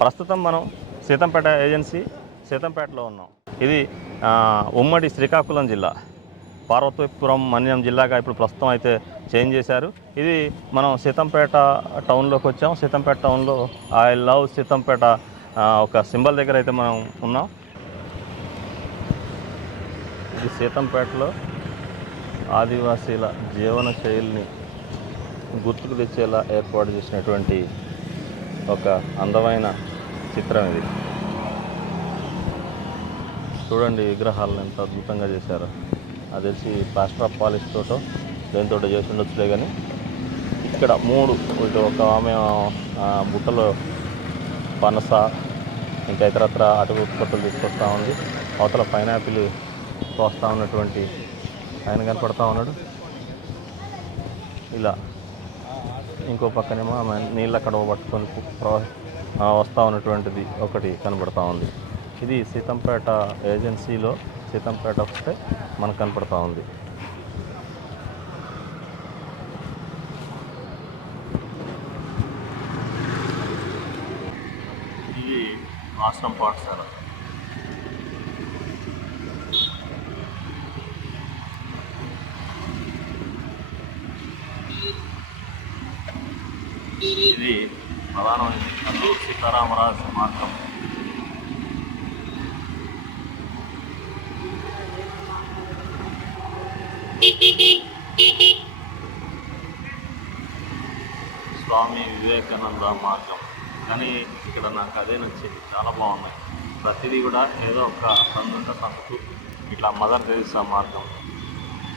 ప్రస్తుతం మనం సీతంపేట ఏజెన్సీ సీతంపేటలో ఉన్నాం. ఇది ఉమ్మడి శ్రీకాకుళం జిల్లా. పార్వతీపురం మన్యం జిల్లాగా ఇప్పుడు ప్రస్తుతం అయితే చేంజ్ చేశారు. ఇది మనం సీతంపేట టౌన్లోకి వచ్చాం. సీతంపేట టౌన్లో ఐ లవ్ సీతంపేట ఒక సింబల్ దగ్గర అయితే మనం ఉన్నాం. ఇది సీతంపేటలో ఆదివాసీల జీవన శైలిని గుర్తుకు తెచ్చేలా ఏర్పాటు చేసినటువంటి ఒక అందమైన చిత్రం ఇది. చూడండి విగ్రహాలను ఎంత అద్భుతంగా చేశారో. అది తెలిసి ప్లాస్టర్ ఆఫ్ పాలిష్ తోటో దేనితో చేసి ఉండొచ్చులే కానీ ఇక్కడ మూడు ఇటు ఒక ఆమె బుట్టలో పనస ఇంకా ఇతరత్ర అటవీ ఉత్పత్తులు తీసుకొస్తా ఉంది. అవతల పైనాపిల్ కోస్తా ఉన్నటువంటి ఆయన కనపడతా ఉన్నాడు. ఇలా. ఇంకో పక్కనేమో ఆమె నీళ్ళ కడవ పట్టుకొని ప్రవ- వస్తా ఉన్నటువంటిది ఒకటి కనబడతా ఉంది. ఇది సీతంపేట ఏజెన్సీలో సీతంపేట వస్తే మనకు కనపడతా ఉంది. ఇది ఆశ్రమ పాఠశాల. ఇది ప్రధానమైనది అల్లూరు సీతారామరాజు మార్గం స్వామి వివేకానంద మార్గం. కానీ ఇక్కడ నాకు అదే నచ్చింది. చాలా బాగున్నాయి. ప్రతిదీ కూడా ఏదో ఒక సందుంట సందుకు ఇట్లా మదర్ తెరిసా మార్గం.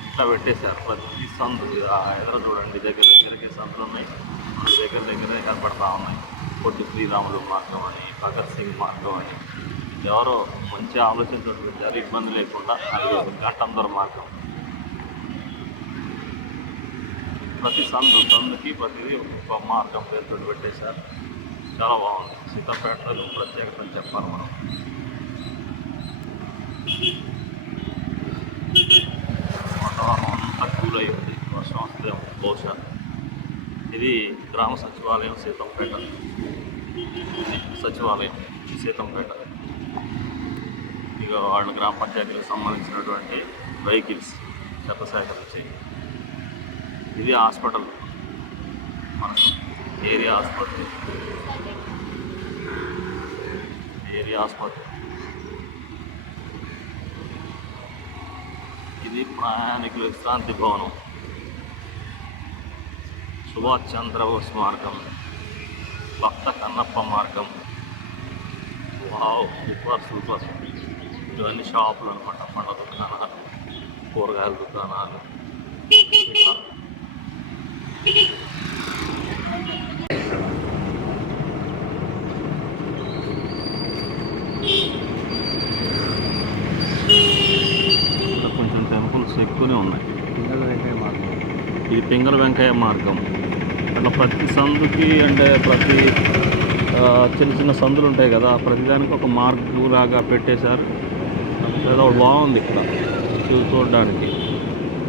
ఇట్లా పెట్టేశారు. ప్రతి సందు ఆ ఎదురు చూడండి దగ్గర దగ్గరకి సందులు ఉన్నాయి. దగ్గర దగ్గరే కనపడతా ఉన్నాయి. పొట్టి శ్రీరాములు మార్గం అని భగత్ సింగ్ మార్గం అని ఎవరో మంచి ఆలోచనతో పెట్టారు ఇబ్బంది లేకుండా అది ఒక ఘాటందర మార్గం. ప్రతి సందు సందుకి ప్రతిదీ ఒక మార్గం పేరుతో పెట్టేశారు. చాలా బాగుంది. సీతాపేటలో ప్రత్యేకత అని చెప్పాలి మనం. వాతావరణం అంతా కూల్ అయి ఉంది వర్షం వస్తే బహుశా ఇది గ్రామ సచివాలయం సీతంపేట. ఇది సచివాలయం సీతంపేట. ఇక వాళ్ళ గ్రామ పంచాయతీలకు సంబంధించినటువంటి వెహికల్స్ చెత్త సేకరించాయి ఇది హాస్పిటల్. మనకు ఏరియా హాస్పిటల్. Area hospital. ఇది ప్రయాణికుల విశ్రాంతి భవనం. సుభాష్ చంద్రబోస్ మార్గం భక్త కన్నప్ప మార్గం వావ్ సూపర్ సూపర్. ఇవన్నీ షాపులు అనమాట పండ్ల దుకాణాలు కూరగాయల దుకాణాలు. ఇట్లా కొంచెం టెంపుల్స్ ఎక్కువనే ఉన్నాయి. ఇది పింగళ వెంకయ్య మార్గం. అట్లా ప్రతి సందుకి అంటే ప్రతి ఆ, చిన్న చిన్న సందులు ఉంటాయి కదా ప్రతిదానికి ఒక మార్గు లాగా పెట్టేశారు. ఏదో బాగుంది ఇక్కడ. చూడడానికి.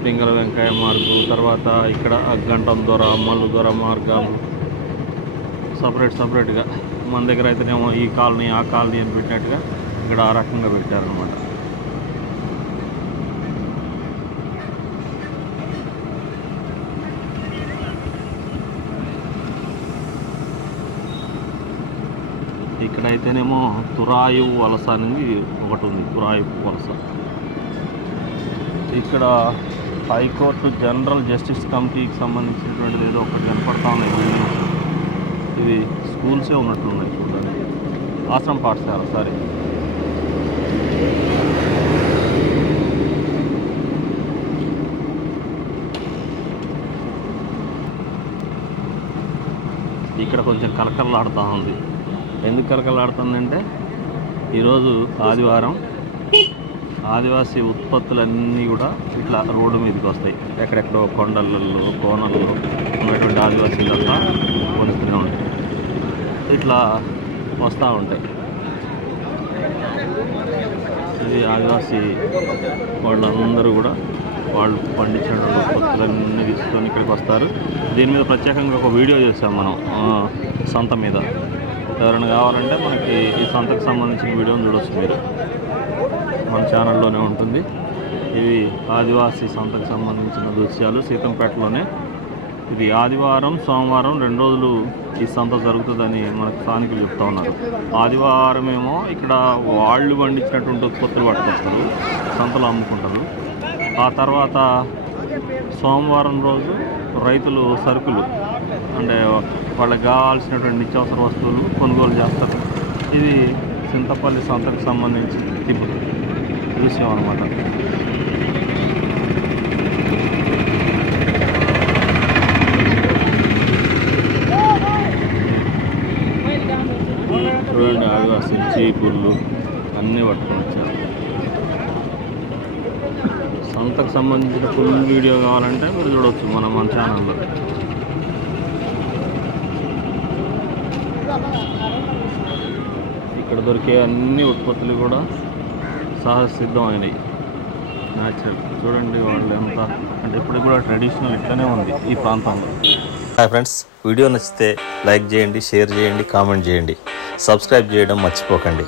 పింగళ వెంకయ్య మార్గు తర్వాత ఇక్కడ గంటం దొర మల్లు దొర మార్గం. సపరేట్ సపరేట్గా. మన దగ్గర అయితేనేమో ఈ కాలనీ ఆ కాలనీ అని పెట్టినట్టుగా ఇక్కడ ఆ రకంగా పెట్టారనమాట ఇక్కడైతేనేమో తురాయు వలస అనేది ఒకటి ఉంది తురాయు వలస. ఇక్కడ హైకోర్టు జనరల్ జస్టిస్ కమిటీకి సంబంధించినటువంటిది ఏదో ఒకటి కనపడతా ఉన్నాయి ఇది ఇవి స్కూల్సే ఉన్నట్లున్నాయి చూడండి ఆశ్రమ పాఠశాల సారీ. ఇక్కడ కొంచెం కలకలలాడుతూ ఉంది. ఎందుకు కలకలాడుతుందంటే ఈరోజు ఆదివారం ఆదివాసీ ఉత్పత్తులన్నీ కూడా ఇట్లా రోడ్డు మీదకి వస్తాయి. ఎక్కడెక్కడో కొండలలో కోనల్లో ఉన్నటువంటి ఆదివాసీలంతా కొనుస్తూనే ఉంటాయి. ఇట్లా వస్తూ ఉంటాయి. ఇది ఆదివాసీ వాళ్ళందరూ కూడా వాళ్ళు పండించిన ఉత్పత్తులన్నీ తీసుకొని ఇక్కడికి వస్తారు. దీని మీద ప్రత్యేకంగా ఒక వీడియో చేసాం మనం సంత మీద. ఎవరైనా కావాలంటే మనకి ఈ సంతకు సంబంధించిన వీడియోని చూడొచ్చు మీరు. మన ఛానల్లోనే ఉంటుంది. ఇవి ఆదివాసీ సంతకు సంబంధించిన దృశ్యాలు సీతంపేటలోనే. ఇది ఆదివారం సోమవారం రెండు రోజులు ఈ సంత జరుగుతుందని మనకు స్థానికులు చెప్తా ఉన్నారు. ఆదివారం ఏమో ఇక్కడ వాళ్ళు పండించినటువంటి ఉత్పత్తులు పట్టుకొస్తారు సంతలో అమ్ముకుంటారు. ఆ తర్వాత సోమవారం రోజు రైతులు సరుకులు అంటే వాళ్ళకి కావాల్సినటువంటి నిత్యావసర వస్తువులు కొనుగోలు చేస్తారు. ఇది చింతపల్లి సంతకు సంబంధించి ఇప్పుడు విషయం అనమాట చూడండి ఆదివాసీ చీపుర్లు అన్నీ పట్టుకొని వచ్చారు. సంతకు సంబంధించిన ఫుల్ వీడియో కావాలంటే మీరు చూడవచ్చు మనం మన ఛానల్లో. ఇక్కడ దొరికే అన్ని ఉత్పత్తులు కూడా సహజ సిద్ధమైనవి న్యాచురల్ చూడండి వాళ్ళు ఎంత అంటే ఇప్పుడు కూడా ట్రెడిషనల్ ఇట్లనే ఉంది ఈ ప్రాంతంలో. హాయ్ ఫ్రెండ్స్ వీడియో నచ్చితే లైక్ చేయండి షేర్ చేయండి కామెంట్ చేయండి. సబ్స్క్రైబ్ చేయడం మర్చిపోకండి.